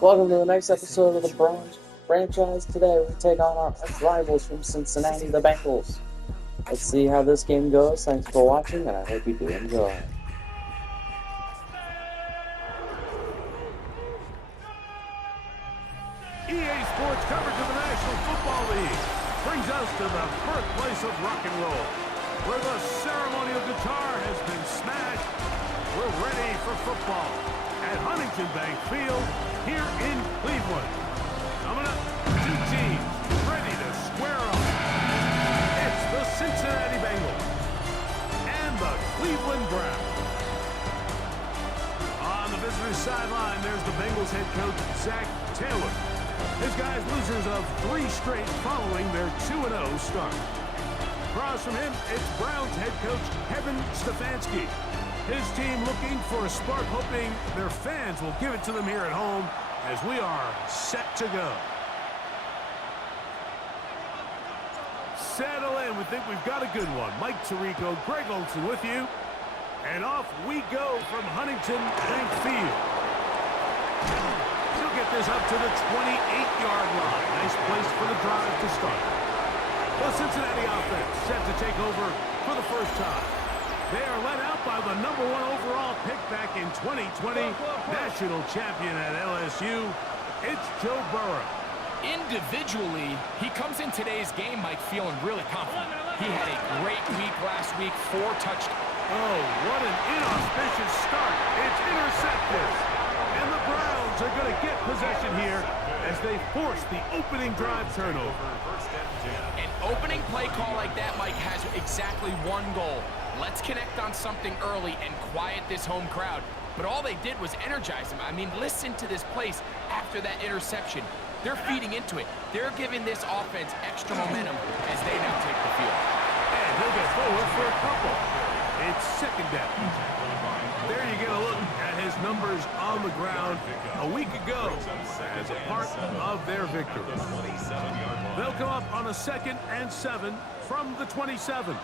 Welcome to the next episode of the Browns franchise. Today we take on our rivals from Cincinnati, the Bengals. Let's see how this game goes. Thanks for watching, and I hope you do enjoy. EA Sports coverage of the National Football League brings us to the birthplace of rock and roll, where the ceremonial guitar has been smashed. We're ready for football at Huntington Bank Field here in Cleveland. Coming up, two teams ready to square off. It's the Cincinnati Bengals and the Cleveland Browns. On the visitor's sideline, there's the Bengals head coach, Zach Taylor. His guys losers of 3 straight following their 2-0 start. Across from him, it's Browns head coach Kevin Stefanski. His team looking for a spark, hoping their fans will give it to them here at home as we are set to go. Settle in. We think we've got a good one. Mike Tirico, Greg Olson with you. And off we go from Huntington Bank Field. He'll get this up to the 28-yard line. Nice place for the drive to start. The Cincinnati offense set to take over for the first time. They are led out by the #1 overall pick back in 2020, national champion at LSU. It's Joe Burrow. Individually, he comes in today's game, Mike, feeling really confident. He had a great week last week, 4 touchdowns. Oh, what an inauspicious start. It's intercepted. And the Browns are going to get possession here as they force the opening drive turnover. An opening play call like that, Mike, has exactly one goal. Let's connect on something early and quiet this home crowd. But all they did was energize them. I mean, listen to this place after that interception. They're feeding into it. They're giving this offense extra momentum as they now take the field. And he'll get forward for a couple. It's second down. There you get a look at his numbers on the ground a week ago as a part of their victory. They'll come up on a 2nd and 7 from the 27.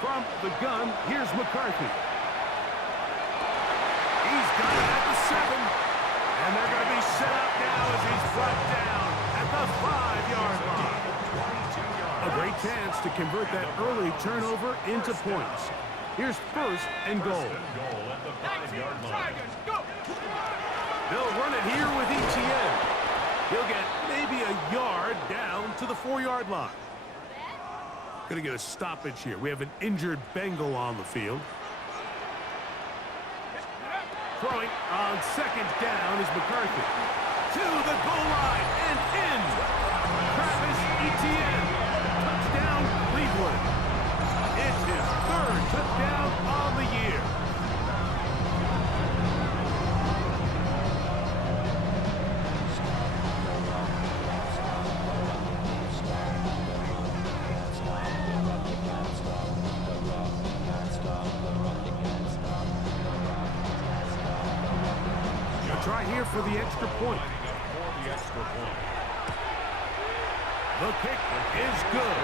From the gun, here's McCarthy. He's got it at the 7. And they're going to be set up now as he's brought down at the 5-yard line. A great chance to convert that early turnover into points. Here's 1st and goal. They'll run it here with Etienne. He'll get maybe a yard down to the 4-yard line. Going to get a stoppage here. We have an injured Bengal on the field. Throwing on 2nd down is McCarthy. To the goal line and in. Travis Etienne. Touchdown, Cleveland. It's his 3rd touchdown on the year. Try here for the extra point. The kick is good.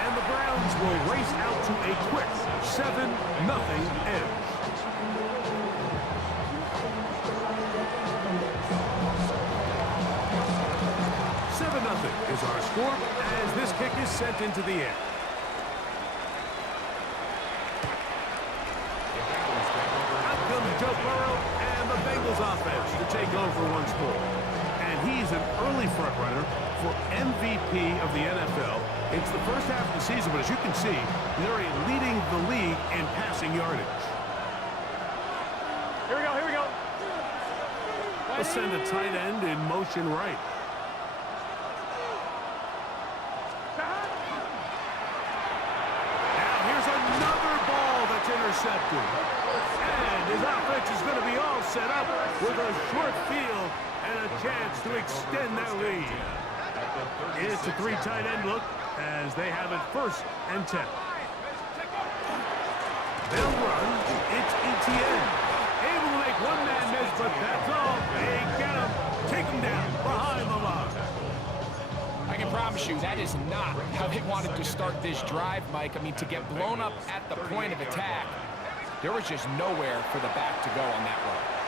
And the Browns will race out to a quick 7-0 edge. 7-0 is our score as this kick is sent into the air. Out comes Joe Burrow and the Bengals offense to take over once more. And he's an early front runner for MVP of the NFL. It's the first half of the season, but as you can see, they're leading the league in passing yardage. Here we go, here we go. Let's send a tight end in motion right. Now here's another ball that's intercepted. And his offense is going to be all set up with a short field and a chance to extend that lead. It's a 3 tight end look as they have it 1st and 10. They'll run. It's Etienne. Able to make one man miss, but that's all. They get him. Take him down behind the line. I can promise you that is not how they wanted to start this drive, Mike. I mean, to get blown up at the point of attack, there was just nowhere for the back to go on that run.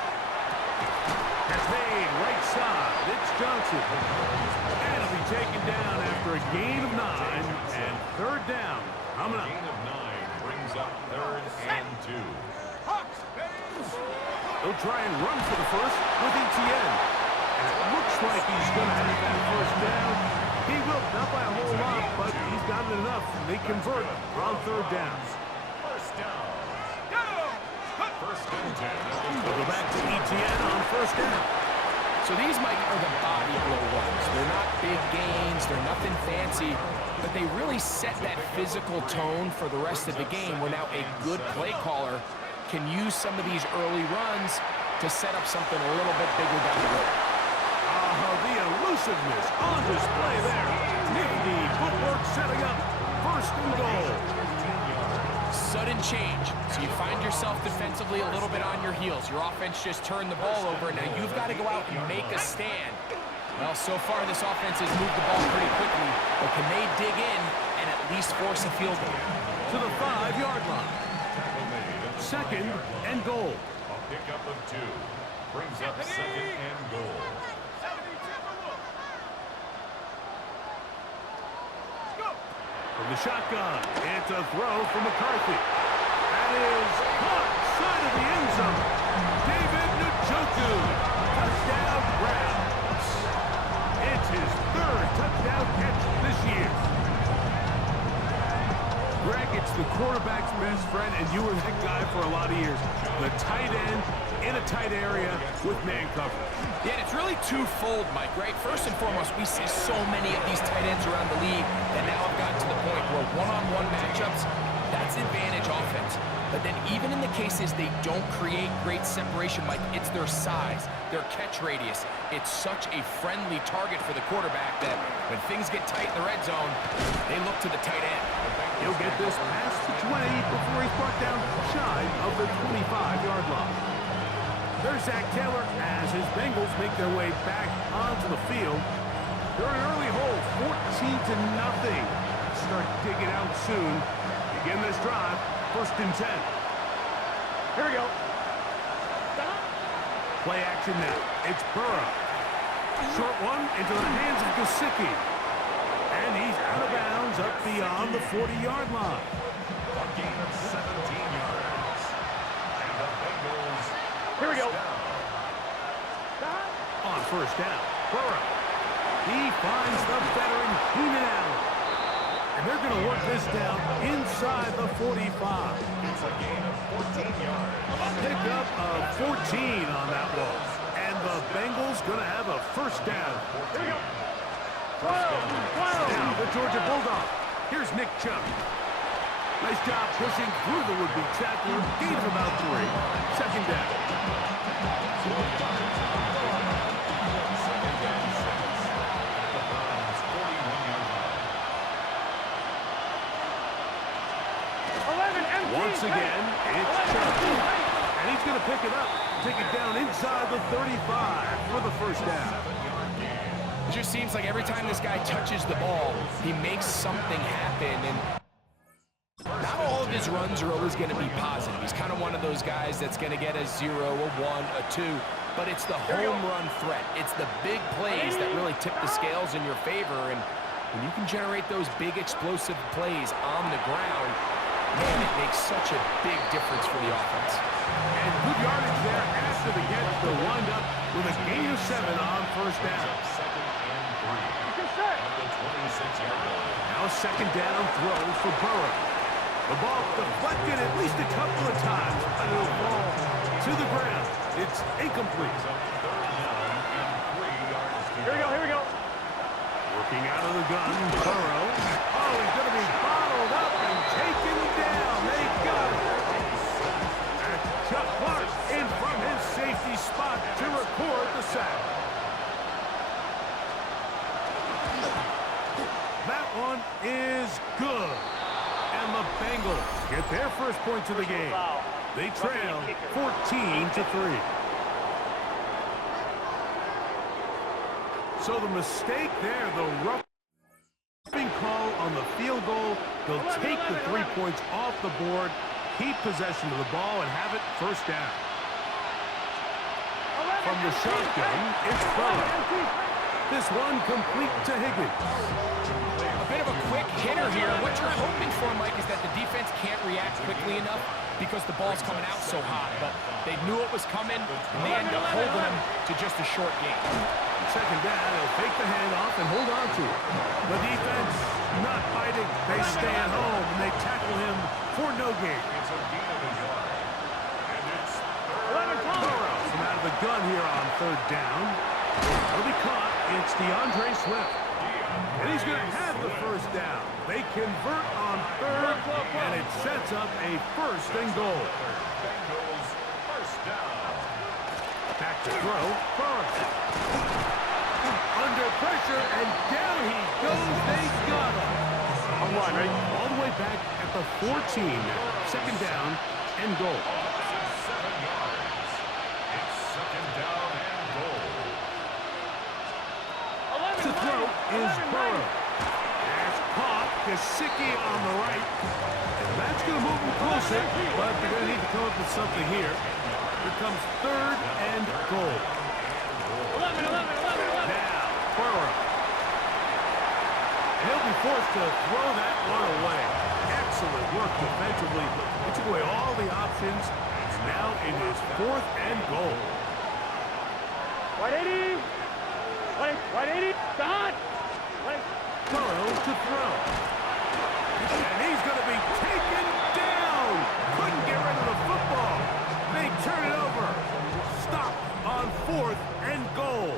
That's made right side. It's Johnson. And it'll be taken down after a gain of 9 and third down. Coming up. Gain of 9 brings up 3rd and 2. They'll try and run for the first with ETN. And it looks like he's going to have that first down. He will, not by a whole lot, but he's got it enough. They convert on third down. First down. First and 10. We'll go back to ETN on first down. So these, Mike, are the body blow runs. They're not big gains. They're nothing fancy. But they really set that physical tone for the rest of the game where now a good play caller can use some of these early runs to set up something a little bit bigger down the road. The elusiveness on display there. Nifty footwork setting up first and goal. Sudden change. So you find yourself defensively a little bit on your heels. Your offense just turned the ball over. Now you've got to go out and make a stand. Well, so far this offense has moved the ball pretty quickly, but can they dig in and at least force a field goal? To the 5-yard line. Second and goal. A pickup of 2 brings up 2nd and goal. From the shotgun, it's a throw from McCarthy. That is caught side of the end zone. David Njoku, touchdown Browns. It's his 3rd touchdown catch this year. Greg, it's the quarterback's best friend, and you were that guy for a lot of years. The tight end in a tight area with man coverage. Yeah, and it's really twofold, Mike, right? First and foremost, we see so many of these tight ends around the league that now have gotten to the point where one-on-one matchups, that's advantage offense. But then even in the cases they don't create great separation, Mike, it's their size, their catch radius. It's such a friendly target for the quarterback that when things get tight in the red zone, they look to the tight end. He'll get this past the 20 before he's brought down shy of the 25-yard line. There's Zach Taylor as his Bengals make their way back onto the field. They're an early hold, 14-0. Start digging out soon. Begin this drive, 1st and 10. Here we go. Play action now. It's Burrow. Short one into the hands of Gesicki. And he's out of bounds up beyond the 40-yard line. A gain of 17 yards. And the Bengals. Here we go. On first down, Burrow. He finds the veteran Keenan Allen. And they're going to work this down inside the 45. It's a gain of 14 yards. Pickup of 14 on that ball. And the Bengals going to have a first down. Here we go. Now the Georgia Bulldog. Here's Nick Chubb. Nice job pushing through the would-be tackler. Gain of about 3. Second down. Once again, it's Chubb. And he's going to pick it up. Take it down inside the 35 for the first down. It just seems like every time this guy touches the ball, he makes something happen. And not all of his runs are always going to be positive. He's kind of one of those guys that's going to get a 0, a 1, a 2. But it's the home run threat. It's the big plays that really tip the scales in your favor. And when you can generate those big explosive plays on the ground, man, it makes such a big difference for the offense. And good yardage there after the catch to wind up with a gain of 7 on first down. Now a second down throw for Burrow. The ball deflected at least a couple of times, but it'll fall to the ground. It's incomplete. Here we go. Working out of the gun, Burrow. Oh, he's going to be bottled up and taken down. They got it. And Chuck Clark in from his safety spot to record the sack. That one is good. And the Bengals get their first points of the game. They trail 14-3. So the mistake there, the roughing call on the field goal. They'll take the 3 points off the board, keep possession of the ball, and have it first down. From the shotgun, it's Burrow. This one complete to Higgins. A bit of a quick hitter here. What you're hoping for, Mike, is that the defense can't react quickly enough because the ball's coming out so hot. But they knew it was coming, and they end up holding them to just a short game. Second down, they'll fake the handoff and hold on to it. The defense not fighting. They stay at home, and they tackle him for no gain. It's a gain of a yard. And it's Burrow from out of the gun here on third down. He'll be caught. It's DeAndre Swift. And he's going to have the first down. They convert on third, and it sets up a first and goal. Bengals first down. Back to throw. Burrow. Under pressure, and down he goes. They got him. On one, right? All the way back at the 14. Second down and goal. 7 yards. It's second down and goal. To throw is Burrow. That's caught. Gesicki on the right. And that's going to move him closer, but they're going to need to come up with something here. Here comes third and goal. 11. Now, Burrow. And he'll be forced to throw that one away. Excellent work defensively. They took away all the options. Now it is fourth and goal. 180. 180. Start. Burrow to throw. And he's going to be taken down. Couldn't get rid of the football. They turn it over. Stop on fourth and goal.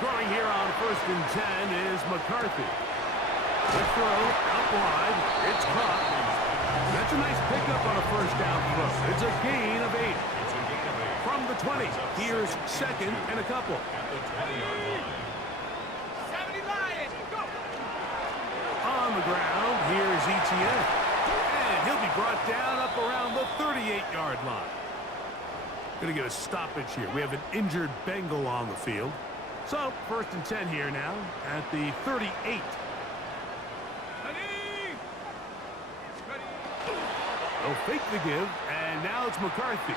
Throwing here on first and 10 is McCarthy. The throw out wide. It's caught. That's a nice pickup on a first down throw. It's a gain of 8. From the 20, here's second and a couple. At the 20-yard line. 70 Lions, go! On the ground, here's Etienne. And he'll be brought down up around the 38-yard line. Going to get a stoppage here. We have an injured Bengal on the field. So, first and 10 here now at the 38. They'll fake the give, and now it's McCarthy.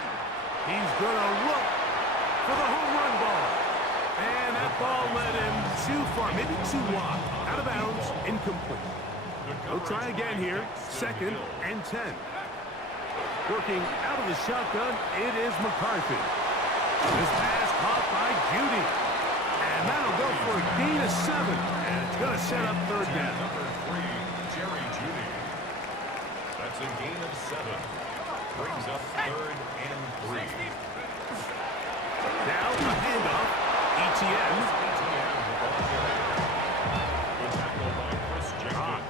He's going to look for the home run ball. And that ball led him too far, maybe too wide. Out of bounds, incomplete. They'll try again here, second and 10. Working out of the shotgun, it is McCarthy. This pass caught by Judy. And that'll go for a gain of 7. And it's going to set up third down. Number 3, Jerry Judy. That's a gain of 7. Brings up third and 3. Now a handoff. Etienne.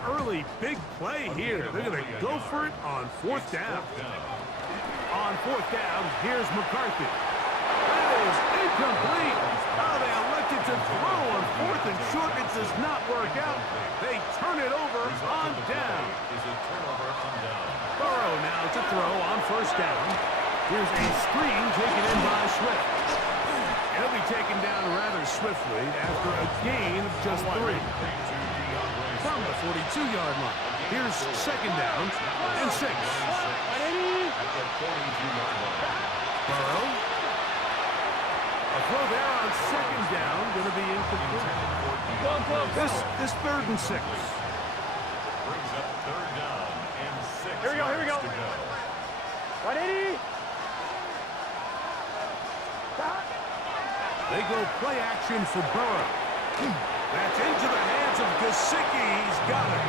Early big play here. They're going to go for it on fourth down. On fourth down, here's McCarthy. That is incomplete. Oh, they elected to throw on fourth and short. It does not work out. They turn it over on down. Burrow now to throw on first down. Here's a screen taken in by Swift. He'll be taken down rather swiftly after a gain of just 3. From the 42-yard line. Here's second down and 6. Burrow. A throw there on second down. Going to be incomplete. This third and 6. Brings up third down and 6. Here we go. To go. 180. They go play action for Burrow. That's into the hands of Gesicki. He's got it.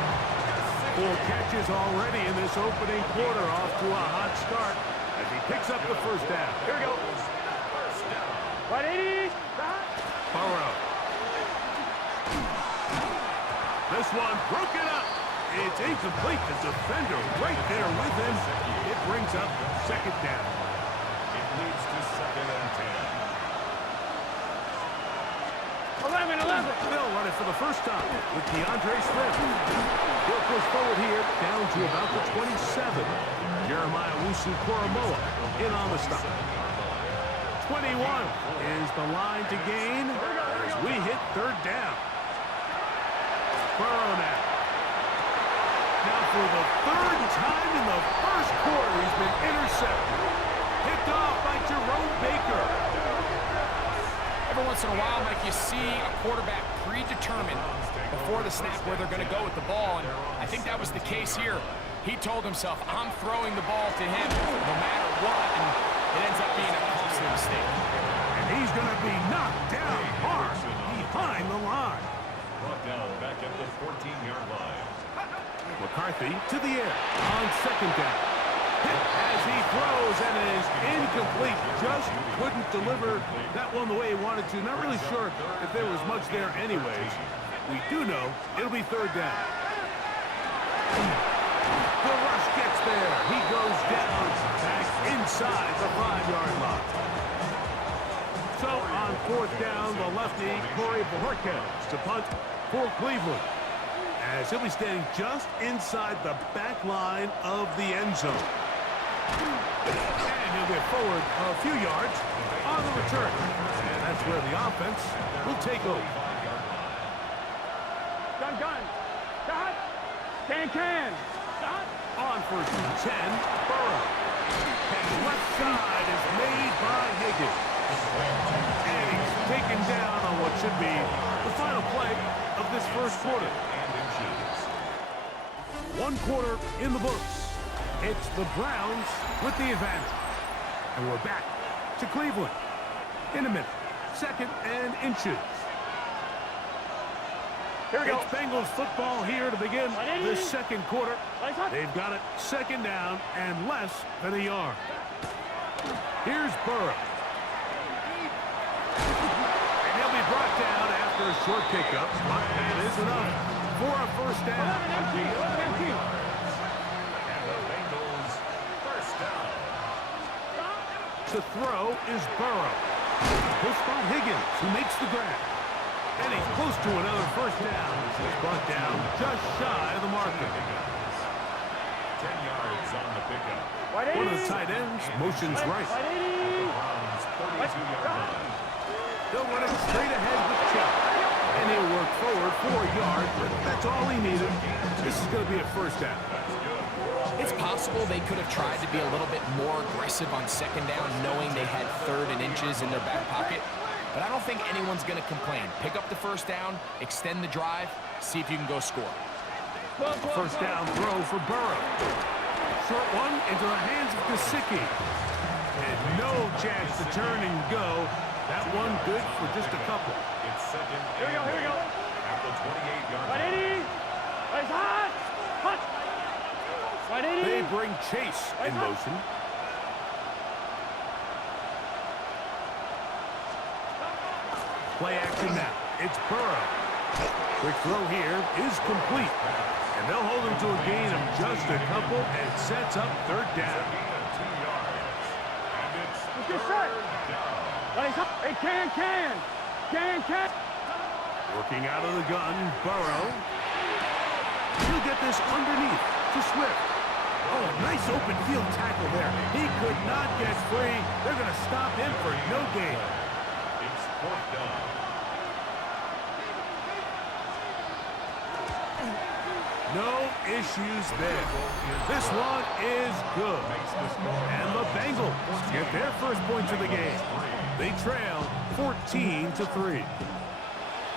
4 catches already in this opening quarter, off to a hot start as he picks up the first down. Here we go. 180. Burrow. This one broken up. It's incomplete. The defender right there with him. It brings up second down. It leads to second and 10. 11. They'll run it for the first time with DeAndre Swift. He'll push forward here down to about the 27. Jeremiah Owusu-Koramoah in on the stop. 21 is the line to gain as we hit third down. Burrow now. Now for the third time in the first quarter, he's been intercepted. throw Baker. Every once in a while, Mike, you see a quarterback predetermined before the snap where they're going to go with the ball, and I think that was the case here. He told himself, I'm throwing the ball to him no matter what, and it ends up being a costly mistake. And he's going to be knocked down hard behind the line. Brought down back at the 14-yard line. McCarthy to the air on second down. Hit as he throws, and it is incomplete. Just couldn't deliver that one the way he wanted to. Not really sure if there was much there anyways. We do know it'll be third down. The rush gets there. He goes down back inside the 5-yard line. So on fourth down, the lefty, Corey Bojorquez to punt for Cleveland, as he'll be standing just inside the back line of the end zone. And he'll get forward a few yards on the return. And that's where the offense will take over. Gun, gun. Shot. Can. Shot. On first and 10, Burrow. And left side is made by Higgins. And he's taken down on what should be the final play of this first quarter. 1 quarter in the books. It's the Browns with the advantage. And we're back to Cleveland in a minute. Second and inches. Here we go. It's Bengals football here to begin the second quarter. They've got it second down and less than a yard. Here's Burrow. And he'll be brought down after a short pickup. But that is enough for a first down. And the Bengals first down. To throw is Burrow. He'll spot Higgins, who makes the grab. And he's close to another first down. He's brought down just shy of the marker. 10 yards on the pickup. One of the tight ends motions right. Browns 32-yard line. They'll run it straight ahead with Chubb. And he'll work forward 4 yards, but that's all he needed. This is going to be a first down. It's possible they could have tried to be a little bit more aggressive on second down, knowing they had third and inches in their back pocket. But I don't think anyone's going to complain. Pick up the first down, extend the drive, see if you can go score. First down throw for Burrow. Short one into the hands of Gesicki. And no chance to turn and go. That one good for just a couple. It's second Here we go. at the 28-yard line. 180. Nice hot. Hot. 180. They bring Chase in motion. Play action now. It's Burrow. Quick throw here is complete. And they'll hold him to a gain of just a couple and sets up third down. 2 yards. And it's Get set. Nice hot. Hey, can. Working out of the gun, Burrow. He'll get this underneath to Swift. Oh, nice open field tackle there. He could not get free. They're going to stop him for no gain. It's fourth down. No issues there. This one is good. And the Bengals get their first points of the game. They trail 14-3.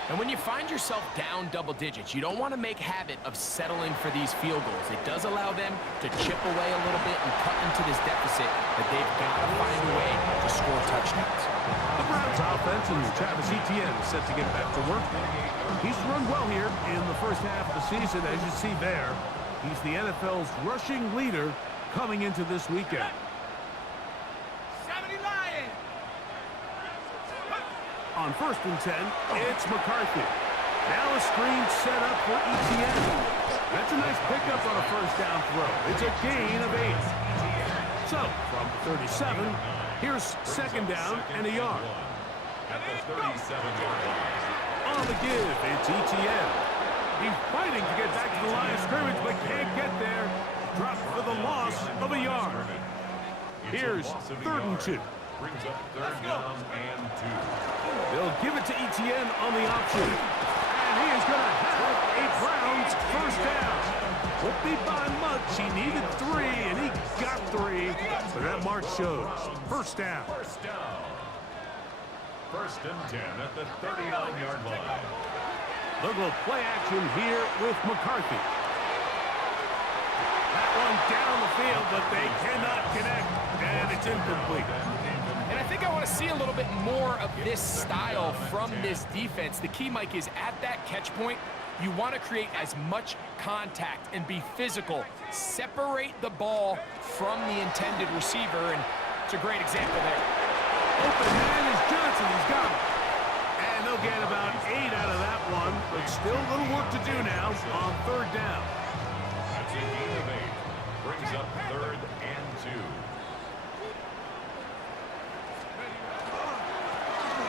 And when you find yourself down double digits, you don't want to make habit of settling for these field goals. It does allow them to chip away a little bit and cut into this deficit, but they've got to find a way to score touchdowns. The Browns offense and Travis Etienne is set to get back to work. He's run well here in the first half of the season, as you see there. He's the NFL's rushing leader coming into this weekend. On first and 10, it's McCarthy. Now a screen set up for Etienne. That's a nice pickup on a first down throw. It's a gain of 8. So, from 37, here's second down and a yard. At the 37-yard line. On the give, it's Etienne. He's fighting to get back to the line of scrimmage, but can't get there. Dropped for the loss of a yard. Here's third and 2. Brings up third down and 2. They'll give it to Etienne on the option. And he is going to have a Browns first down. Won't be by much. He needed 3, and he got 3. But that mark shows. First down. First down. First and 10 at the 39-yard line. They'll go play action here with McCarthy. That one down the field, but they cannot connect, and it's incomplete. And I think I want to see a little bit more of this style from this defense. The key, Mike, is at that catch point, you want to create as much contact and be physical. Separate the ball from the intended receiver, and it's a great example there. Open man is Johnson. He's got it. And they'll get about 8 out of that one, but still a little work to do now on third down. That's a gain of 8. Brings up third and 2.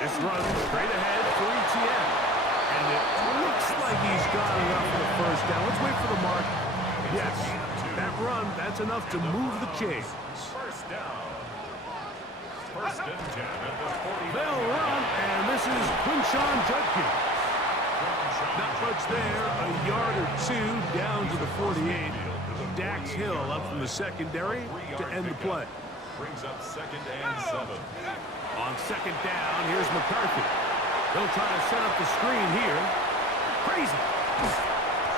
This runs straight ahead for ETN. And it looks like he's got enough for the first down. Let's wait for the mark. Yes, that run, that's enough to move the chains. First down. First and 10 at the 40. They'll run, and this is Quinshawn Judkins. Not much there, a yard or 2 down to the 48. Dax Hill up from the secondary to end the play. Brings up second and 7. On second down, here's McCarthy. They'll try to set up the screen here. Crazy.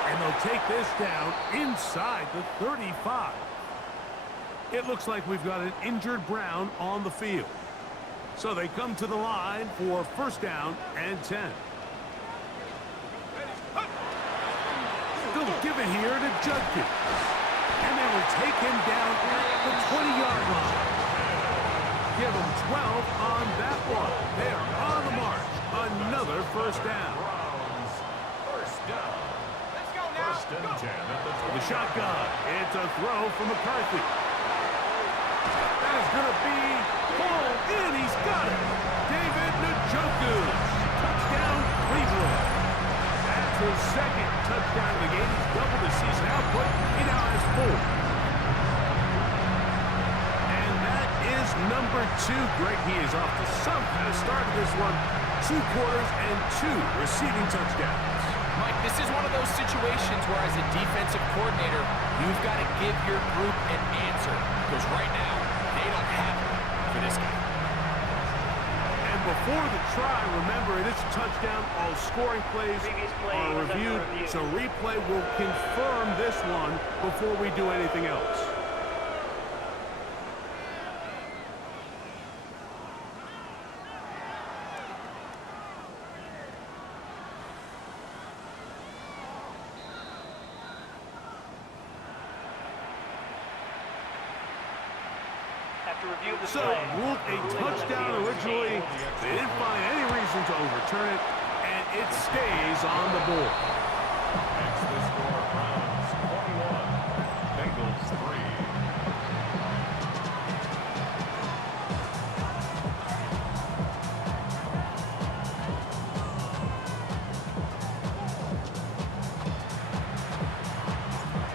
And they'll take this down inside the 35. It looks like we've got an injured Brown on the field. So they come to the line for first down and 10. They'll give it here to Judkins. And they will take him down at the 20-yard line. Give them 12 on that one. They are on the march. Another first down. First down. Let's go now. First and 10 at the The shotgun. It's a throw from McCarthy. That is going to be pulled in. He's got it. David Njoku. Touchdown, Cleveland. That's his second touchdown of the game. He's doubled his season output. He now has 4. And that is number 2. Greg, he is off to some kind of start of this one. 2 quarters and 2 receiving touchdowns. Mike, this is one of those situations where as a defensive coordinator, you've got to give your group an answer. Because right now, they don't have it for this guy. And before the try, remember, it is a touchdown. All scoring plays are reviewed, so replay will confirm this one before we do anything else. So, ruled a touchdown originally. They didn't find any reason to overturn it, and it stays on the board. Next, the score, Browns 21, Bengals 3.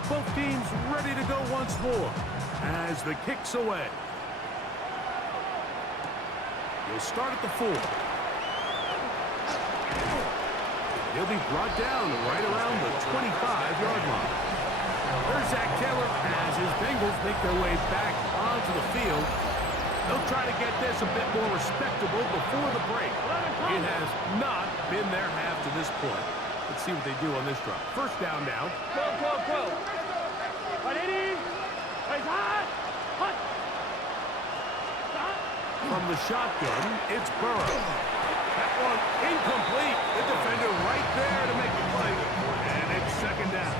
Both teams ready to go once more as the kick's away. He'll start at the 4. He'll be brought down right around the 25-yard line. There's Zach Taylor as his Bengals make their way back onto the field. They'll try to get this a bit more respectable before the break. It has not been their half to this point. Let's see what they do on this drive. First down now. Go. 180. He's hot. Hot. From the shotgun, it's Burrow. That one incomplete. The defender right there to make the play. And it's second down.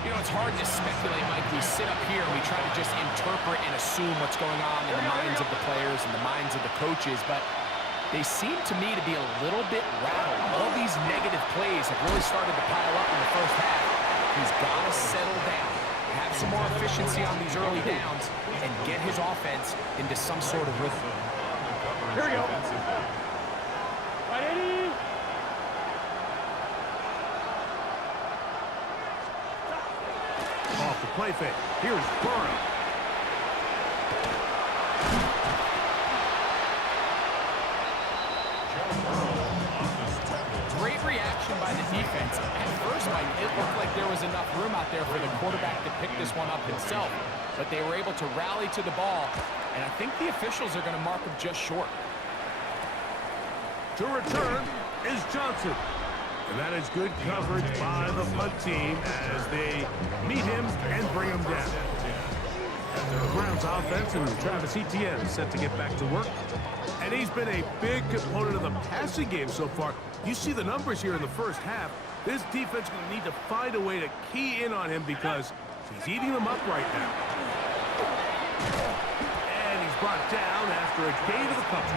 You know, it's hard to speculate, Mike. We sit up here and we try to just interpret and assume what's going on in the minds of the players and the minds of the coaches, but they seem to me to be a little bit rattled. All these negative plays have really started to pile up in the first half. He's got to settle down, have some more efficiency on these early downs, and get his offense into some sort of rhythm. Here we go. 180. Off the play fake. Here's Burrow. Great reaction by the defense. At first, Mike, it looked like there was enough room there for the quarterback to pick this one up himself, but they were able to rally to the ball, and I think the officials are going to mark him just short. To return is Johnson. And that is good coverage by the punt team as they meet him and bring him down. The Browns offense and Travis Etienne set to get back to work. And he's been a big component of the passing game so far. You see the numbers here in the first half. This defense is going to need to find a way to key in on him because he's eating them up right now. And he's brought down after a gain of a couple.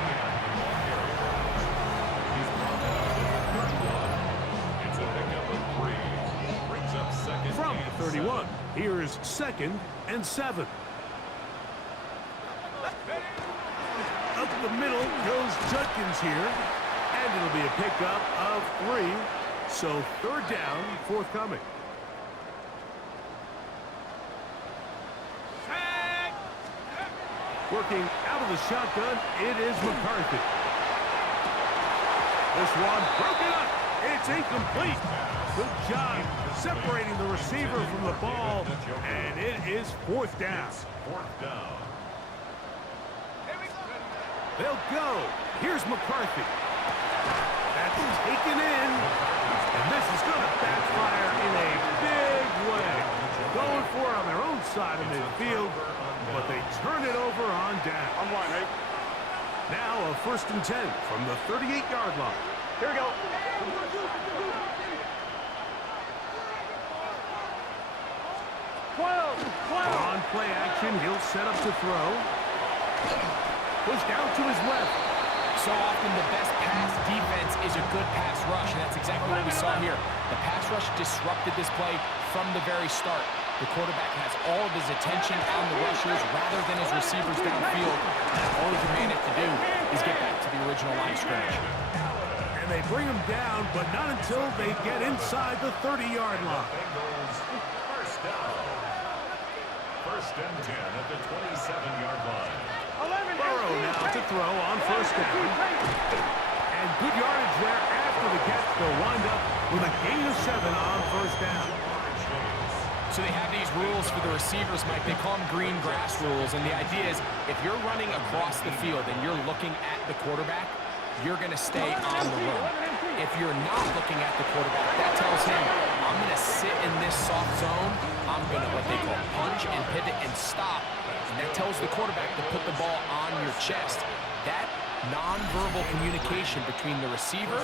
From the 31, here is 2nd and 7. Up the middle goes Judkins here, and it'll be a pickup of 3. So 3rd down, forthcoming. Working out of the shotgun, it is McCarthy. This one broken up. It's incomplete. Good job separating the receiver from the ball, and it is 4th down. They'll go. Here's McCarthy. That's taken in, and this is going to backfire in a big way. Going for it on their own side of midfield, but they turn it over on down. I'm line, right? Now a 1st and 10 from the 38-yard line. Here we go. On play action, he'll set up to throw. Push down to his left. So often the best pass defense is a good pass rush, and that's exactly what we saw here. The pass rush disrupted this play from the very start. The quarterback has all of his attention on the rushers rather than his receivers downfield. All he demanded to do is get back to the original line of scrimmage. And they bring him down, but not until they get inside the 30-yard line. First down. 1st and 10 at the 27-yard line. Burrow now to throw on 1st down. And good yardage there after the catch. They'll wind up with a gain of 7 on 1st down. So they have these rules for the receivers, Mike. They call them green grass rules. And the idea is if you're running across the field and you're looking at the quarterback, you're going to stay on the run. If you're not looking at the quarterback, that tells him, I'm going to sit in this soft zone. I'm going to what they call punch and pivot and stop. And that tells the quarterback to put the ball on your chest. That nonverbal communication between the receiver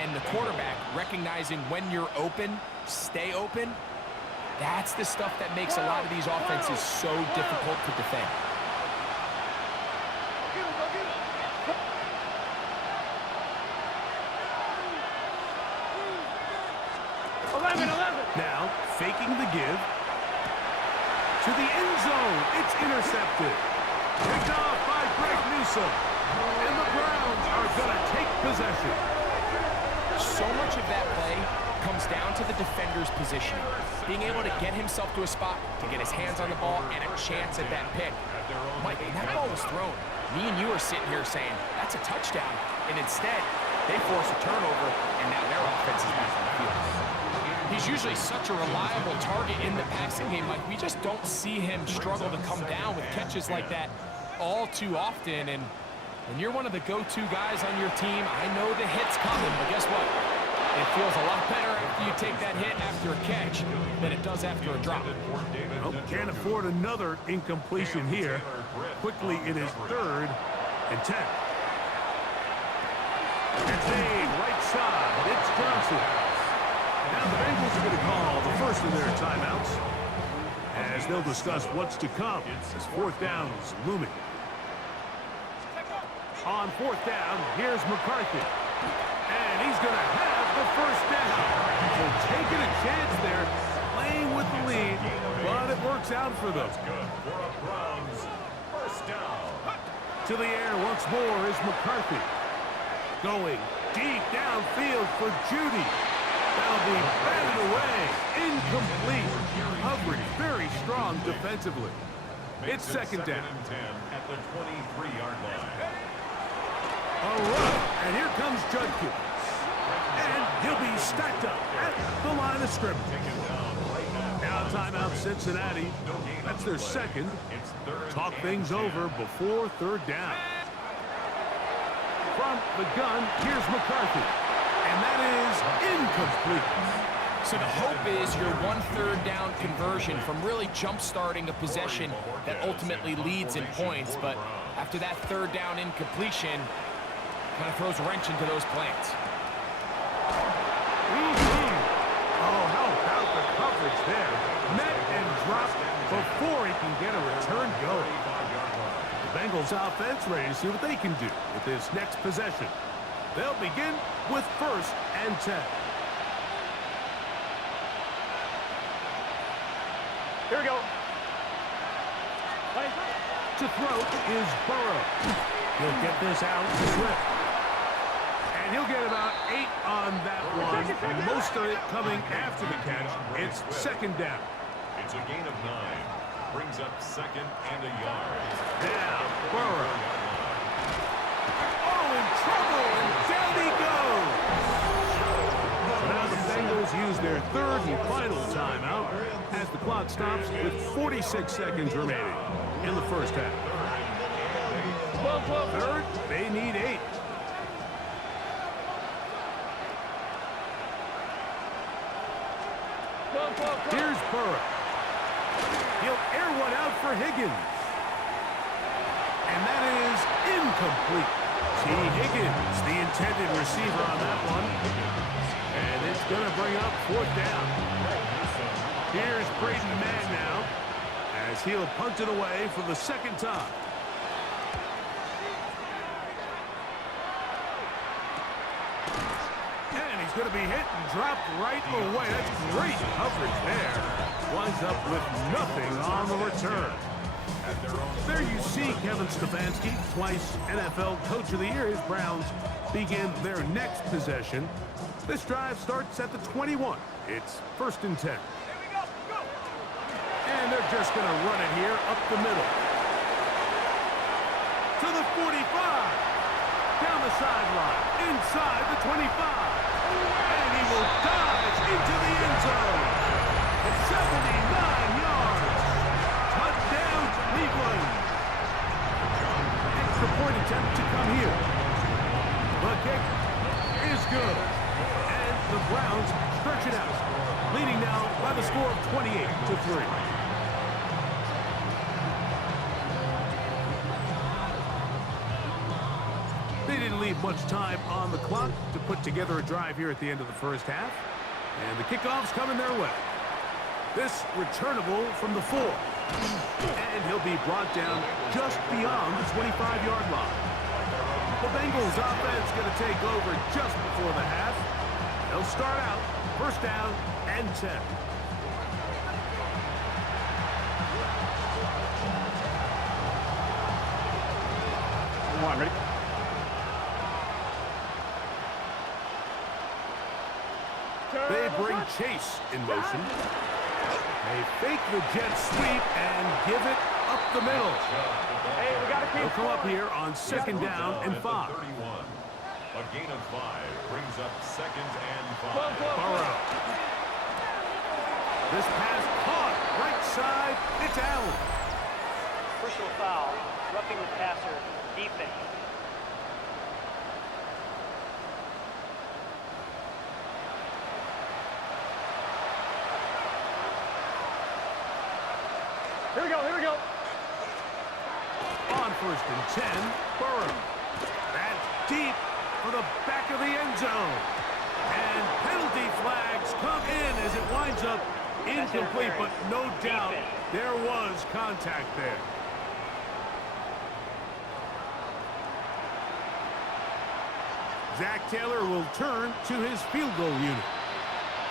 and the quarterback, recognizing when you're open, stay open, that's the stuff that makes a lot of these offenses so difficult to defend. Now, faking the give. To the end zone. It's intercepted. Picked off by Greg Newsome. And the Browns are going to take possession. So much of that play comes down to the defender's positioning. Being able to get himself to a spot, to get his hands on the ball, and a chance at that pick. Mike, when that ball was thrown, me and you are sitting here saying, that's a touchdown. And instead, they force a turnover, and now their offense is back on the field. He's usually such a reliable target in the passing game. Like, we just don't see him struggle to come down with catches like that all too often. And when you're one of the go-to guys on your team, I know the hit's coming, but guess what? It feels a lot better after you take that hit after a catch than it does after a drop. Well, can't afford another incompletion here. Quickly, it is 3rd and 10. It's aimed right side. It's Johnson. Now the Bengals are going to call the first of their timeouts as they'll discuss what's to come as 4th down is looming. On 4th down, here's McCarthy. And he's going to have the 1st down. So taking a chance there, playing with the lead, but it works out for them. Browns. 1st down. To the air once more is McCarthy. Going deep downfield for Judy. That'll be batted away. Incomplete. Coverage very strong defensively. It's 2nd down. At the 23-yard line. A run, and here comes Judkins. And he'll be stacked up at the line of scrimmage. Now it's timeout, Cincinnati. That's their second. Talk things over before third down. From the gun, here's McCarthy. And that is incomplete. So the hope is your 1 3rd down conversion from really jump-starting a possession that ultimately leads in points. But after that 3rd down incompletion, kind of throws a wrench into those plans. Oh, how about the coverage there? Met and dropped before he can get a return going. The Bengals offense ready to see what they can do with this next possession. They'll begin with 1st and 10. Here we go. To throw is Burrow. He'll get this out to Swift. And he'll get about 8 on that one. Most of it coming after the catch. It's 2nd down. It's a gain of 9. Brings up 2nd and a yard. Now, Burrow. Oh, in trouble, and down he goes. Now the Bengals use their 3rd and final timeout as the clock stops with 46 seconds remaining in the first half. 3rd, they need 8. Here's Burrow. He'll air one out for Higgins. And that is incomplete. T. Higgins, the intended receiver on that one. And it's going to bring up 4th down. Here's Braden Mann now as he'll punt it away for the 2nd time. And he's going to be hit and dropped right away. That's great coverage there. Winds up with nothing on the return. There you see Kevin Stefanski, twice NFL Coach of the Year. His Browns begin their next possession. This drive starts at the 21. It's 1st and 10. And they're just going to run it here up the middle. To the 45. Down the sideline. Inside the 25. And he will dive into the end zone. 79 yards. Touchdown, Cleveland. Extra point attempt to come here. The kick is good. And the Browns stretch it out, leading now by the score of 28-3. They didn't leave much time on the clock to put together a drive here at the end of the first half. And the kickoff's coming their way. This returnable from the 4. And he'll be brought down just beyond the 25-yard line. The Bengals offense going to take over just before the half. They'll start out 1st down and 10. Come on, ready? They bring Chase in motion. They fake the jet sweep and give it up the middle. Hey, we got to keep. They'll come up here on 2nd down and 5. A gain of 5 brings up 2nd and 5. Burrow. This pass caught right side. It's Allen. Personal foul, roughing the passer, defense. Here we go, here we go. On 1st and 10, Burrow. That's deep for the back of the end zone. And penalty flags come in as it winds up incomplete, but no doubt there was contact there. Zach Taylor will turn to his field goal unit.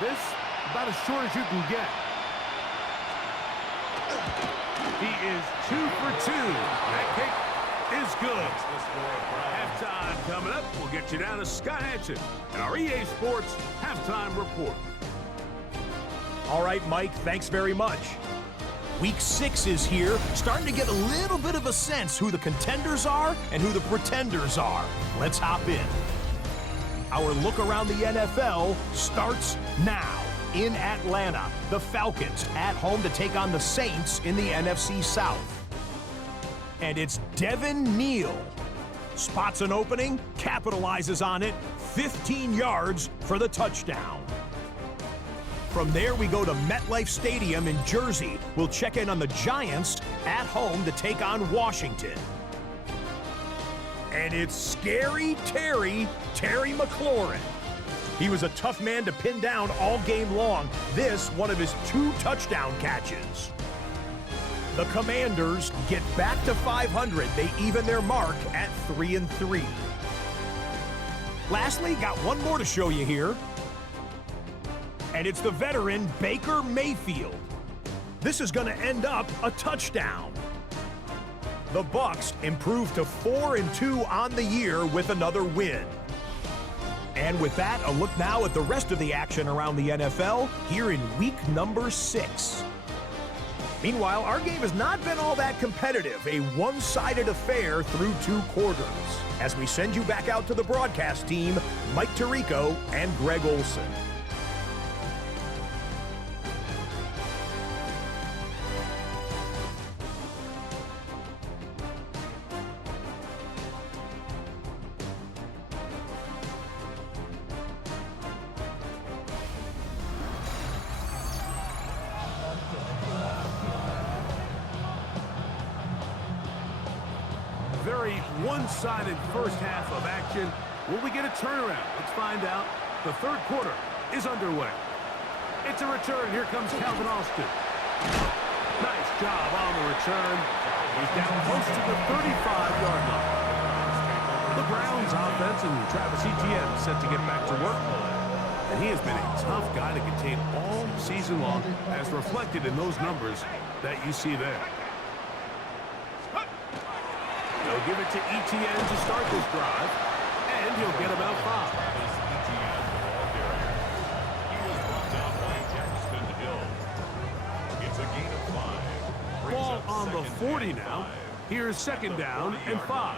This about as short as you can get. He is 2 for 2. That kick is good. Halftime coming up. We'll get you down to Scott Hansen and our EA Sports Halftime Report. All right, Mike, thanks very much. Week 6 is here, starting to get a little bit of a sense who the contenders are and who the pretenders are. Let's hop in. Our look around the NFL starts now. in Atlanta. The Falcons at home to take on the Saints in the NFC South. And it's Devin Neal. Spots an opening, capitalizes on it, 15 yards for the touchdown. From there, we go to MetLife Stadium in Jersey. We'll check in on the Giants at home to take on Washington. And it's Scary Terry McLaurin. He was a tough man to pin down all game long. This, one of his 2 touchdown catches. The Commanders get back to 500. They even their mark at 3-3. Lastly, got one more to show you here. And it's the veteran Baker Mayfield. This is going to end up a touchdown. The Bucs improve to 4-2 on the year with another win. And with that, a look now at the rest of the action around the NFL here in week number 6. Meanwhile, our game has not been all that competitive, a one-sided affair through 2 quarters. As we send you back out to the broadcast team, Mike Tirico and Greg Olson. Very one-sided first half of action. Will we get a turnaround? Let's find out. The third quarter is underway. It's a return. Here comes Calvin Austin. Nice job on the return. He's down close to the 35-yard line. The Browns offense and Travis Etienne set to get back to work. And he has been a tough guy to contain all season long, as reflected in those numbers that you see there. They'll give it to Etienne to start this drive, and he'll get about 5. It's a gain of 5. Ball on the 40 now. Here's second down and 5.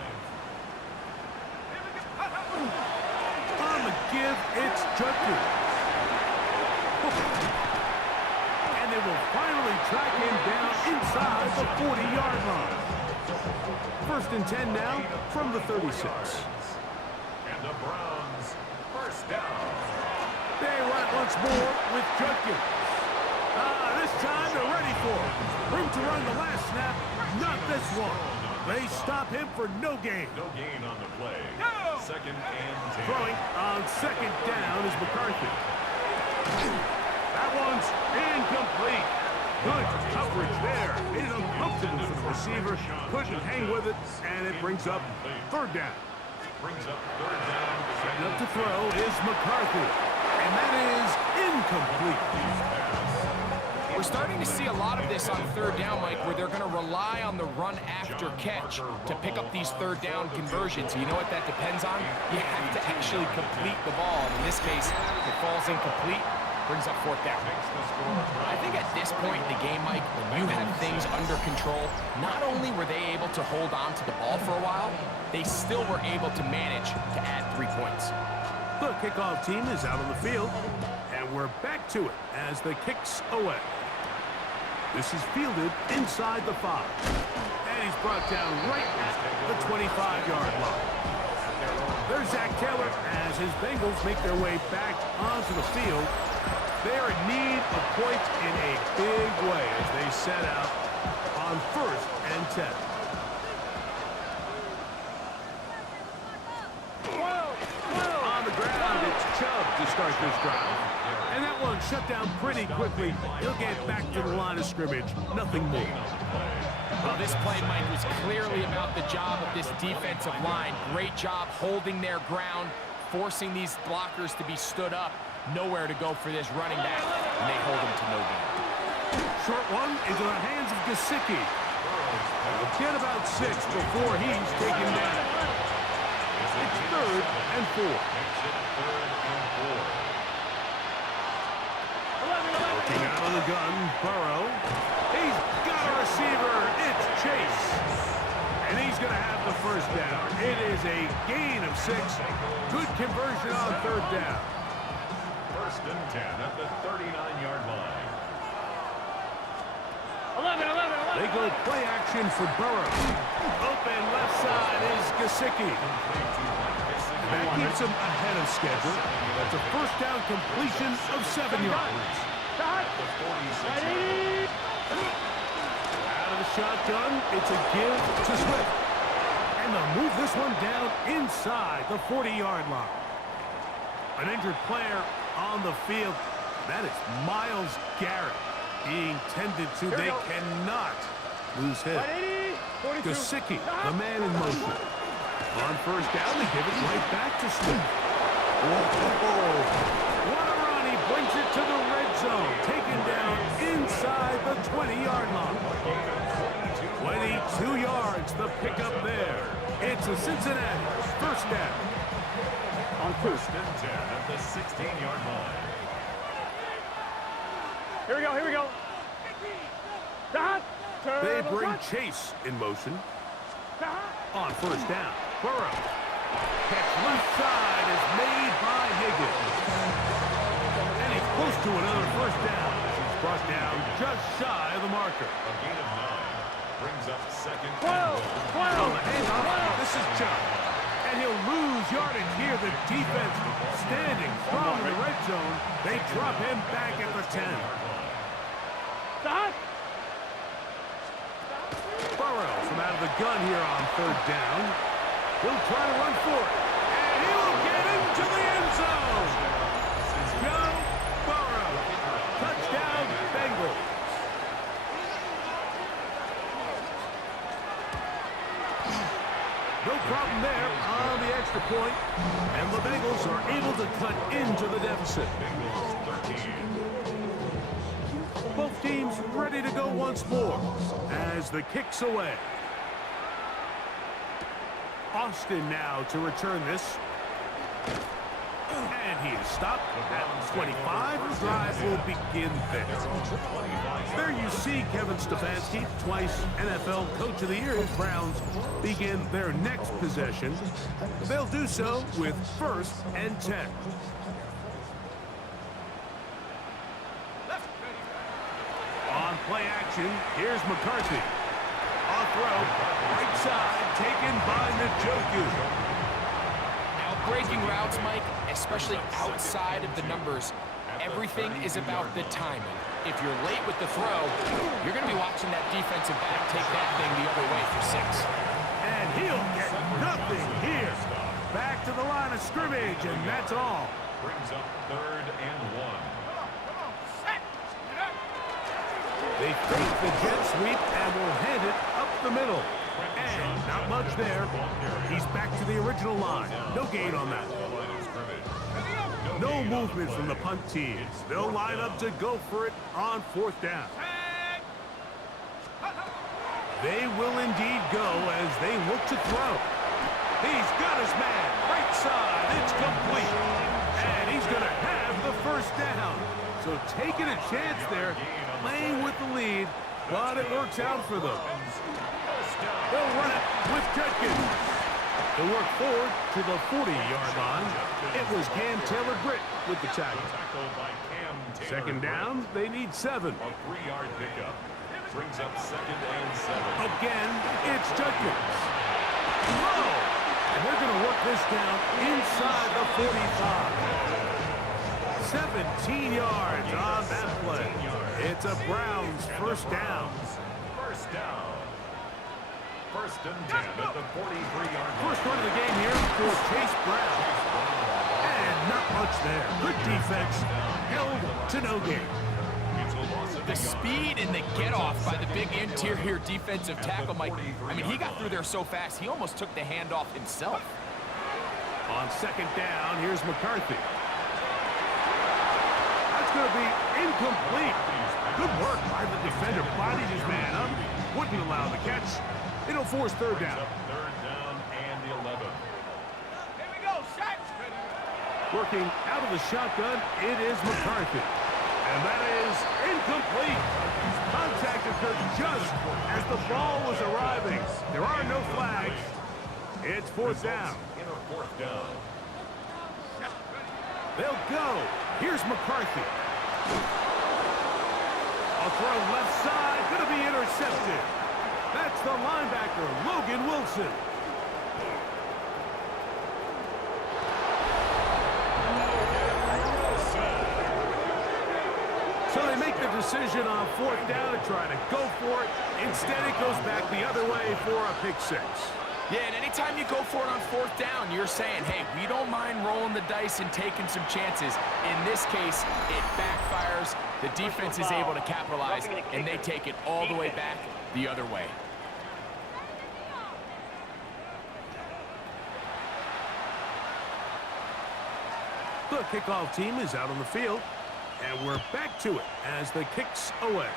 On the give, it's Judkins. And they will finally track him down inside the 40-yard line. First and 10 now from the 36. And the Browns first down. They run once more with Judkins. This time they're ready for it. Room to run the last snap, not this one. They stop him for no gain. No gain on the play. Second and 10. Throwing on second down is McCarthy. That one's incomplete. Good coverage there. Made it uncomfortable for the receiver. Couldn't hang with it, and it brings up third down. Brings up third down. Setting up to throw is McCarthy. And that is incomplete. We're starting to see a lot of this on third down, Mike, where they're going to rely on the run after catch to pick up these third down conversions. You know what that depends on? You have to actually complete the ball. And in this case, it falls incomplete, brings up fourth down. I think at this point in the game, Mike, when you have things under control, not only were they able to hold on to the ball for a while, they still were able to manage to add 3 points. The kickoff team is out on the field, and we're back to it as the kick's away. This is fielded inside the 5. And he's brought down right at the 25-yard line. There's Zach Taylor as his Bengals make their way back onto the field. They are in need of points in a big way as they set out on first and 10. On the ground, it's Chubb to start this drive. And that one shut down pretty quickly. He'll get back to the line of scrimmage. Nothing more. Well, this play, Mike, was clearly about the job of this defensive line. Great job holding their ground, forcing these blockers to be stood up. Nowhere to go for this running back, and they hold him to no gain. Short one into the hands of Gesicki. They'll get about 6 before he's taken down. It's third and 4. Looking out of the gun, Burrow. He's got a receiver. It's Chase. And he's going to have the first down. It is a gain of 6. Good conversion on third down. First and 10 at the 39-yard line. 11. They go play action for Burrow. Open left side is Gesicki. That keeps him ahead of schedule. That's a first down completion of 7 yards. Out of the shotgun, it's a give to Swift. And they'll move this one down inside the 40-yard line. An injured player on the field. That is Myles Garrett being tended to. They cannot lose him. Gesicki, the man in motion. On first down, they give it right back to Swift. Whoa. What a run. He brings it to the red zone. Taken down inside the 20-yard line. 22 yards, the pickup there. It's a Cincinnati first down. On first and 10 at the 16-yard line. Here we go. They bring Chase in motion. On first down, Burrow. Catch left side is made by Higgins. And he's close to another first down. He's brought down just shy of the marker. A gain of 9 brings up second. 12. On the handoff, this is Chubb. And he'll lose yardage here. The defense standing strong in the red zone. They drop him back at the 10. Burrow from out of the gun here on third down. He'll try to run for it. And he will get into the end zone. Joe Burrow. Touchdown, Bengals. No problem there on the extra point. And the Bengals are able to cut into the deficit. Bengals 13. Both teams ready to go once more as the kick's away. Austin now to return this. And he is stopped at 25. The drive will begin there. There you see Kevin Stefanski, twice NFL Coach of the Year. His Browns begin their next possession. They'll do so with first and 10. On play action, here's McCarthy. On throw, right side, taken by Njoku. Now, breaking routes, Mike, especially outside of the numbers, everything is about the timing. If you're late with the throw, you're going to be watching that defensive back take that thing the other way for 6. And he'll get nothing here. Back to the line of scrimmage, and that's all. Brings up third and 1. They fake the jet sweep and will hand it up the middle. And not much there. He's back to the original line. No gain on that. No movement from the punt team. They'll line up to go for it on fourth down. They will indeed go as they look to throw. He's got his man. Right side. It's complete. And he's going to have the first down. So taking a chance there, playing with the lead, but it works out for them. They'll run it with Judkins. They'll work forward to the 40-yard line. It was Cam Taylor-Britt with the tackle. Second down, they need 7. A 3-yard pickup. Brings up second and 7. Again, it's Judkins. Low. And they're going to work this down inside the 45. 17 yards on that play. It's a Browns first down. First down. First and 10 at the 43-yard line. First run of the game here for Chase Brown. And not much there. Good defense. Held to no gain. The speed and the get-off by the big interior defensive tackle, Mike. I mean, he got through there so fast, he almost took the handoff himself. On second down, here's McCarthy. That's going to be incomplete. Good work by the defender. Bodied his man up. Wouldn't allow the catch. It'll force third down. Third down and 11. Here we go, set. Working out of the shotgun, it is McCarthy. And that is incomplete. Contact occurred just as the ball was arriving. There are no flags. It's fourth down. In a fourth down. They'll go. Here's McCarthy. A throw left side, going to be intercepted. That's the linebacker, Logan Wilson. So they make the decision on 4th down to try to go for it. Instead, it goes back the other way for a pick 6. Yeah, and anytime you go for it on 4th down, you're saying, hey, we don't mind rolling the dice and taking some chances. In this case, it backfires. The defense is able to capitalize, and they take it all the way back the other way. The kickoff team is out on the field, and we're back to it as the kick's away.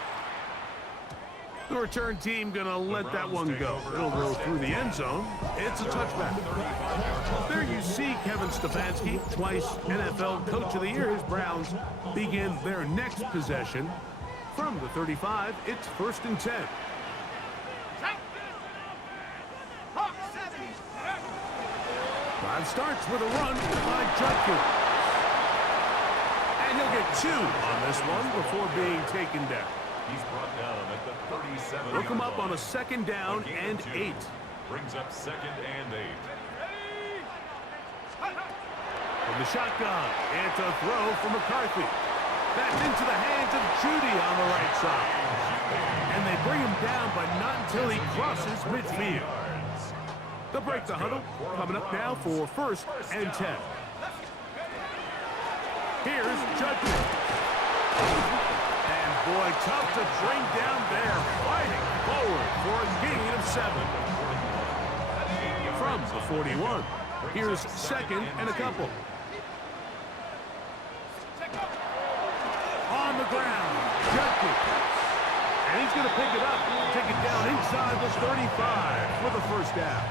The return team gonna let that one go. It'll go through the end zone. It's a touchback. There you see Kevin Stefanski, twice NFL Coach of the Year. His Browns begin their next possession from the 35. It's 1st and 10. Drive starts with a run by Judkins. And he'll get 2 on this one before being taken down. He's brought down at the 37. Look him up on a 2nd down and 8. Brings up 2nd and 8. From the shotgun, it's a throw for McCarthy. That's into the hands of Judy on the right side. And they bring him down, but not until he crosses midfield. They'll break the huddle. Coming up now for 1st and 10. Here's Judkins. And boy, tough to bring down there. Fighting forward for a gain of 7. From the 41. Here's 2nd and a couple. On the ground, Judkins. And he's going to pick it up, take it down inside the 35 for the 1st down.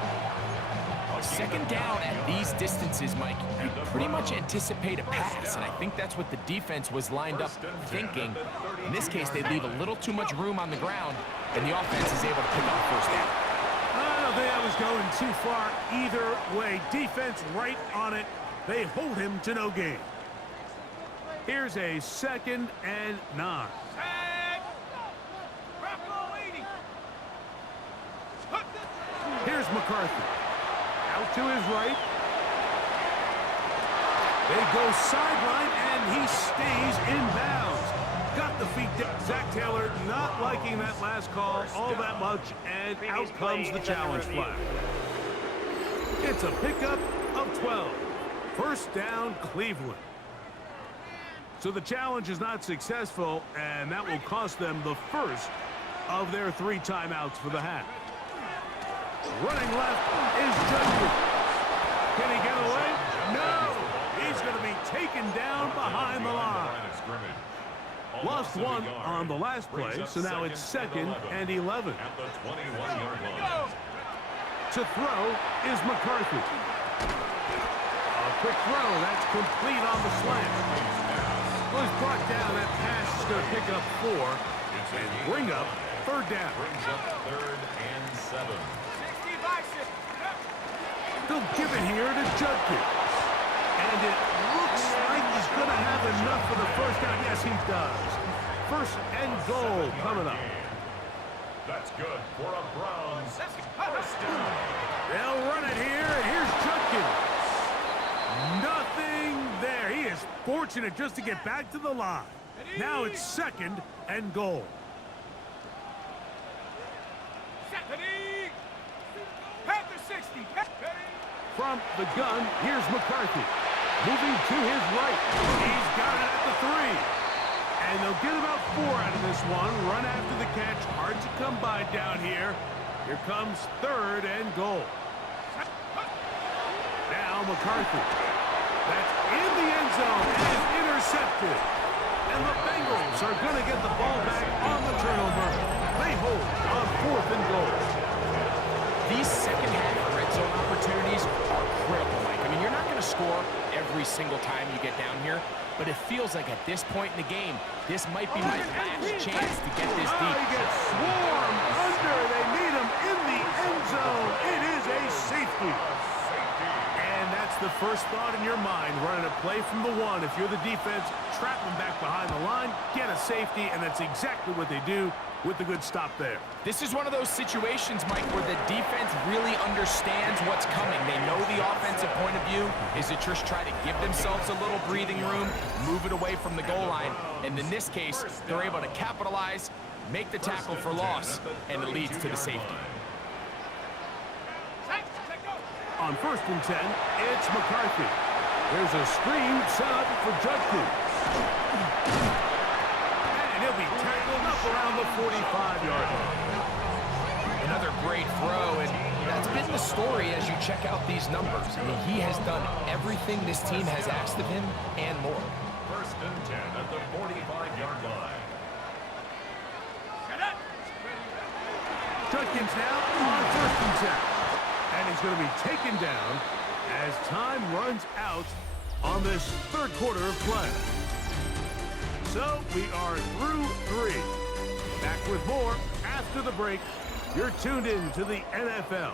2nd down at these distances, Mike, you pretty much anticipate a pass, and I think that's what the defense was lined up thinking. In this case, they leave a little too much room on the ground, and the offense is able to pick up 1st down. I don't think I was going too far either way. Defense right on it. They hold him to no gain. Here's a 2nd and 9. Here's McCarthy. Out to his right. They go sideline, and he stays in bounds. Got the feet down. Zach Taylor not liking that last call all that much, and out comes the challenge flag. It's a pickup of 12. 1st down, Cleveland. So the challenge is not successful, and that will cost them the 1st of their 3 timeouts for the half. Running left is Judkins. Can he get away? No! He's going to be taken down behind the line. Lost 1 on the last play, so now it's 2nd and 11. At the 21-yard line. To throw is McCarthy. A quick throw, that's complete on the slant. Well, he's brought down. That pass is going to pick up 4 and bring up 3rd down. Brings up 3rd and 7. They'll give it here to Judkins. And it looks like he's going to have enough for the 1st down. Yes, he does. 1st and goal coming up. That's good for a Browns 1st down. They'll run it here, and here's Judkins. Nothing there. He is fortunate just to get back to the line. Now it's 2nd and goal. From the gun, here's McCarthy. Moving to his right. He's got it at the 3. And they'll get about 4 out of this one. Run after the catch. Hard to come by down here. Here comes 3rd and goal. Now McCarthy. That's in the end zone and intercepted. And the Bengals are going to get the ball back on the turnover. They hold on 4th and goal. These second half red zone opportunities are critical, Mike. I mean, you're not going to score every single time you get down here, but it feels like at this point in the game, this might be my last chance to get this deep. He gets swarmed under. They need him in the end zone. It is a safety. And that's the first thought in your mind, running a play from the one. If you're the defense, trap them back behind the line, get a safety, and that's exactly what they do with the good stop there. This is one of those situations, Mike, where the defense really understands what's coming. They know the offensive point of view is to just try to give themselves a little breathing room, move it away from the goal line, and in this case, they're able to capitalize, make the tackle for loss, and it leads to the safety. On 1st and 10, it's McCarthy. There's a screen set up for Judkins. And he'll be tackled up around the 45-yard line. Another great throw, and that's been the story as you check out these numbers. I mean, he has done everything this team has asked of him and more. 1st and 10 at the 45-yard line. Judkins now on 1st and 10. And he's going to be taken down as time runs out on this third quarter of play. So we are through 3. Back with more after the break. You're tuned in to the NFL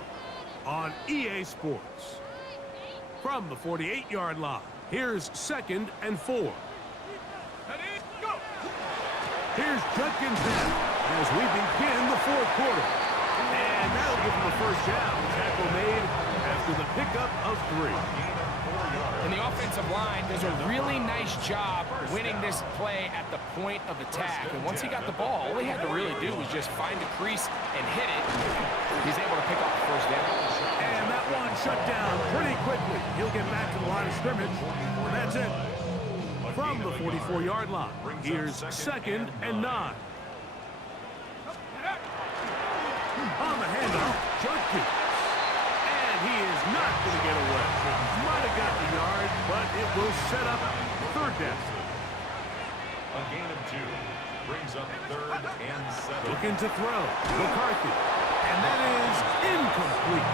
on EA Sports. From the 48-yard line, here's 2nd and 4. Here's Judkins now as we begin the 4th quarter. And that'll give him a first down. Tackle made after the pickup of 3. And the offensive line does a really nice job winning this play at the point of attack. And once he got the ball, all he had to really do was just find the crease and hit it. He's able to pick up the first down. And that one shut down pretty quickly. He'll get back to the line of scrimmage. And that's it. From the 44-yard line, here's 2nd and 9. On the handoff, Judkins. And he is not going to get away. Might have got the yard, but it will set up 3rd down. A gain of 2 brings up 3rd and 7. Looking to throw, McCarthy. And that is incomplete.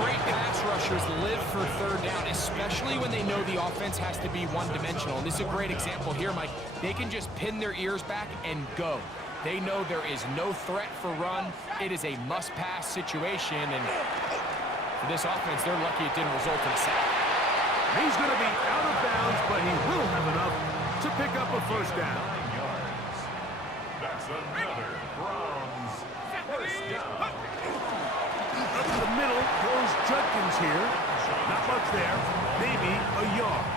Great pass rushers live for 3rd down, especially when they know the offense has to be one-dimensional. And this is a great example here, Mike. They can just pin their ears back and go. They know there is no threat for run. It is a must-pass situation, and for this offense, they're lucky it didn't result in a sack. He's going to be out of bounds, but he will have enough to pick up a first down. 9 yards. That's another Browns first down. Up the middle goes Judkins here. Not much there. Maybe a yard.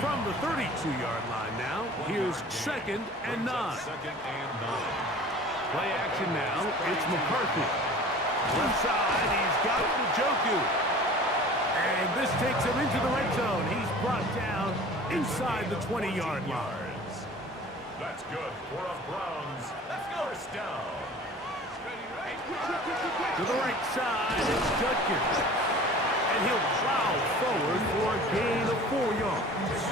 From the 32-yard line now, here's 2nd and 9. 2nd and 9. Play action now. It's McCarthy. Left side, he's got Njoku. And this takes him into the red zone. He's brought down inside the 20-yard line. That's good for a Browns first down. To the right side, it's Judkins. And he'll plow forward for a gain of 4 yards.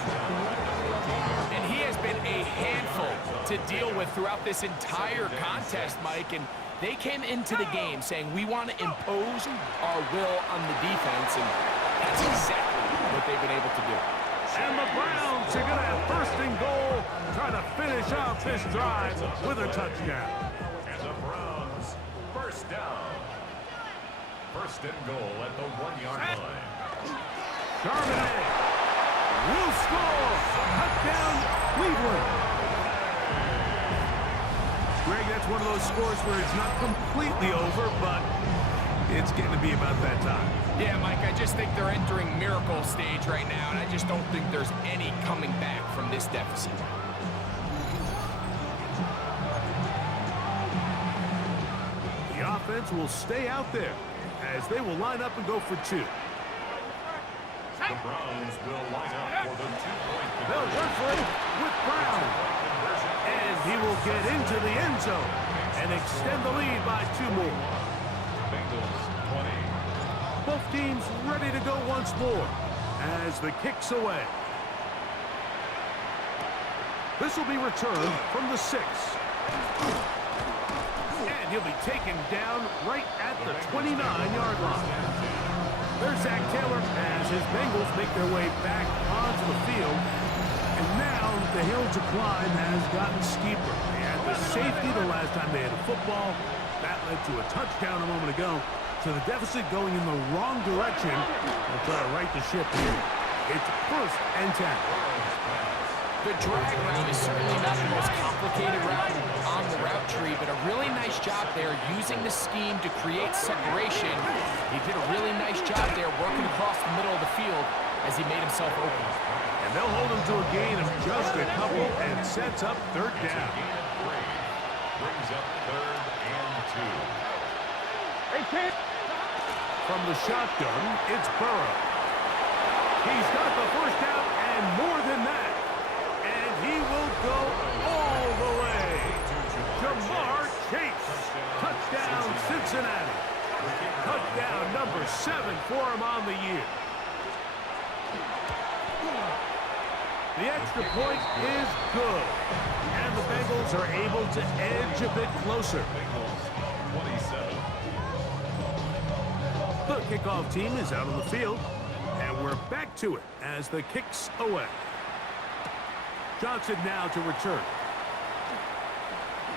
And he has been a handful to deal with throughout this entire contest, Mike. And they came into the game saying, we want to impose our will on the defense. And that's exactly what they've been able to do. And the Browns are going to have 1st and goal, trying to finish off this drive with a touchdown. And the Browns first down. 1st and goal at the 1-yard line. Charbonnet will score. Touchdown, Cleveland. Greg, that's one of those scores where it's not completely over, but it's getting to be about that time. Yeah, Mike, I just think they're entering miracle stage right now, and I just don't think there's any coming back from this deficit. The offense will stay out there as they will line up and go for 2. The Browns will line up for the 2-point They'll run for it with Brown. And he will get into the end zone and extend the lead by 2 more. Bengals 20. Both teams ready to go once more as the kick's away. This will be returned from the 6. And he'll be taken down right at the 29-yard line. There's Zach Taylor as his Bengals make their way back onto the field. And now the hill to climb has gotten steeper. They had the safety the last time they had a football. That led to a touchdown a moment ago. So So the deficit going in the wrong direction. They'll try to right the ship here. It's 1st and 10. The drag route is certainly not the most complicated route on the route tree, but a really nice job there using the scheme to create separation. He did a really nice job there working across the middle of the field as he made himself open. And they'll hold him to a gain of just a couple and sets up 3rd down. Brings up 3rd and 2. From the shotgun, it's Burrow. He's got the 1st down and more than that. And he will go all the way. Jamar Chase. Touchdown, Cincinnati. Touchdown number 7 for him on the year. The extra point is good. And the Bengals are able to edge a bit closer. 27. The kickoff team is out on the field. And we're back to it as the kick's away. Johnson now to return.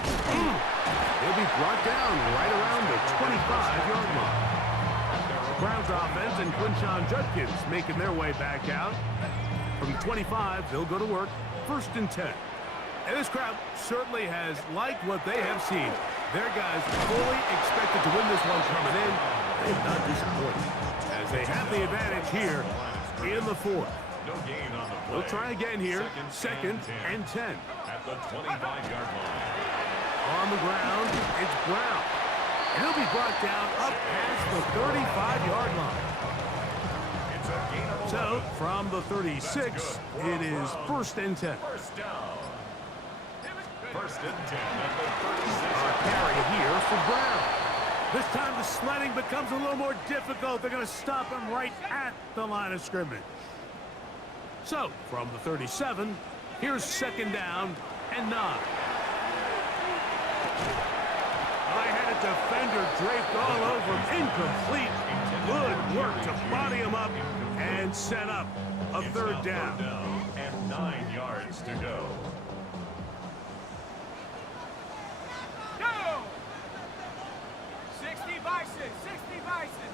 He'll be brought down right around the 25-yard line. Browns offense and Quinshon Judkins making their way back out. From the 25, they'll go to work. 1st and 10. And this crowd certainly has liked what they have seen. Their guys fully expected to win this one coming in. They've not disappointed as they have the advantage here in the 4th. No gain on the play. We'll try again here. 2nd and 10. At the 25-yard line. On the ground, it's Brown. And he'll be brought down up past the 35-yard line. It's a gain of 11. So, from the 36, it is 1st and 10. 1st down. 1st and 10 at the 36. A carry here for Brown. This time the sledding becomes a little more difficult. They're going to stop him right at the line of scrimmage. So, from the 37, here's 2nd down and 9. I had a defender draped all over him. Incomplete. Good work to body him up and set up a 3rd down. And 9 yards to go. Go! 60 Bison, 60 Bison.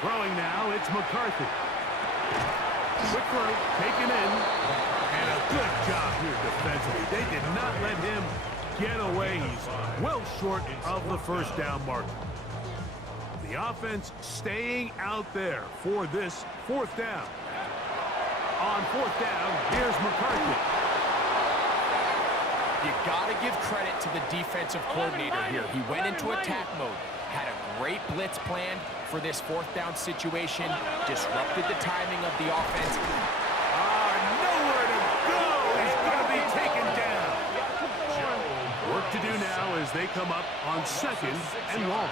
Throwing now, it's McCarthy. Quick throw, taken in. And a good job here defensively. They did not let him get away. He's well short of the 1st down mark. The offense staying out there for this 4th down. On 4th down, here's McCarthy. You got to give credit to the defensive coordinator here. He went into attack mode, had a great blitz planned for this 4th down situation, disrupted the timing of the offense. Nowhere to go. He's going to be taken down. Work to do now as they come up on 2nd and long.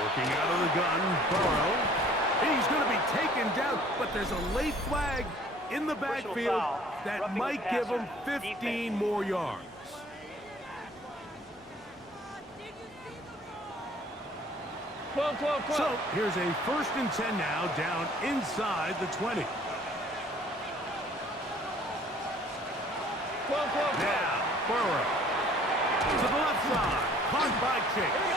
Working out of the gun, Burrow. He's going to be taken down, but there's a late flag in the backfield that might give him 15 more yards. So here's a 1st and 10 now down inside the 20. Now, Burrow to the left side, caught by Chase.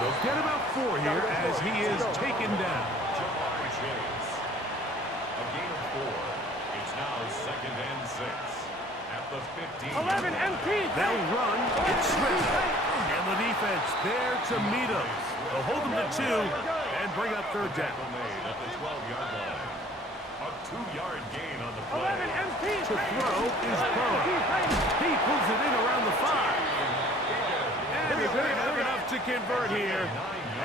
They'll get about 4 here as he is taken down. Jamar Chase. A gain of 4. It's now 2nd and 6. At the 15. 11 MP. They'll run. It's Smith. And the defense there to meet him. They'll hold him to 2 and bring up 3rd down. Made at the 12-yard line. A 2-yard gain on the play. 11 MP. To throw is Burrow. He pulls it in around the 5. And they're going to have enough to convert here.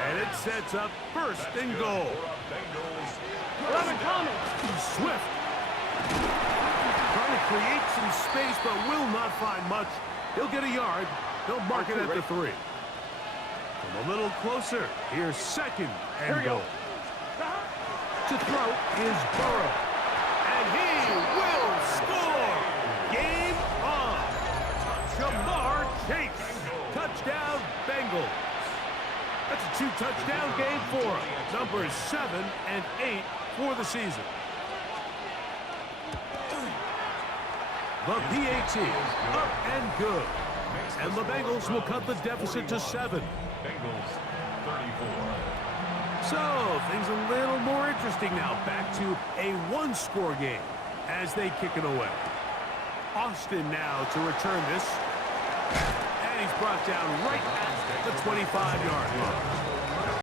And it sets up 1st and goal. Bengals. 11 Thomas. Swift. Trying to create some space, but will not find much. He'll get a yard. They'll mark it at the 3. From a little closer, here's 2nd and goal. To throw is Burrow. And he will score! Game on! Jamar Chase. Touchdown, Bengals. That's a 2-touchdown game for him. Numbers 7 and 8 for the season. The PAT, up and good. And the Bengals will cut the deficit to 7. Bengals 34. So, things a little more interesting now. Back to a one-score game as they kick it away. Austin now to return this. And he's brought down right at the 25-yard line.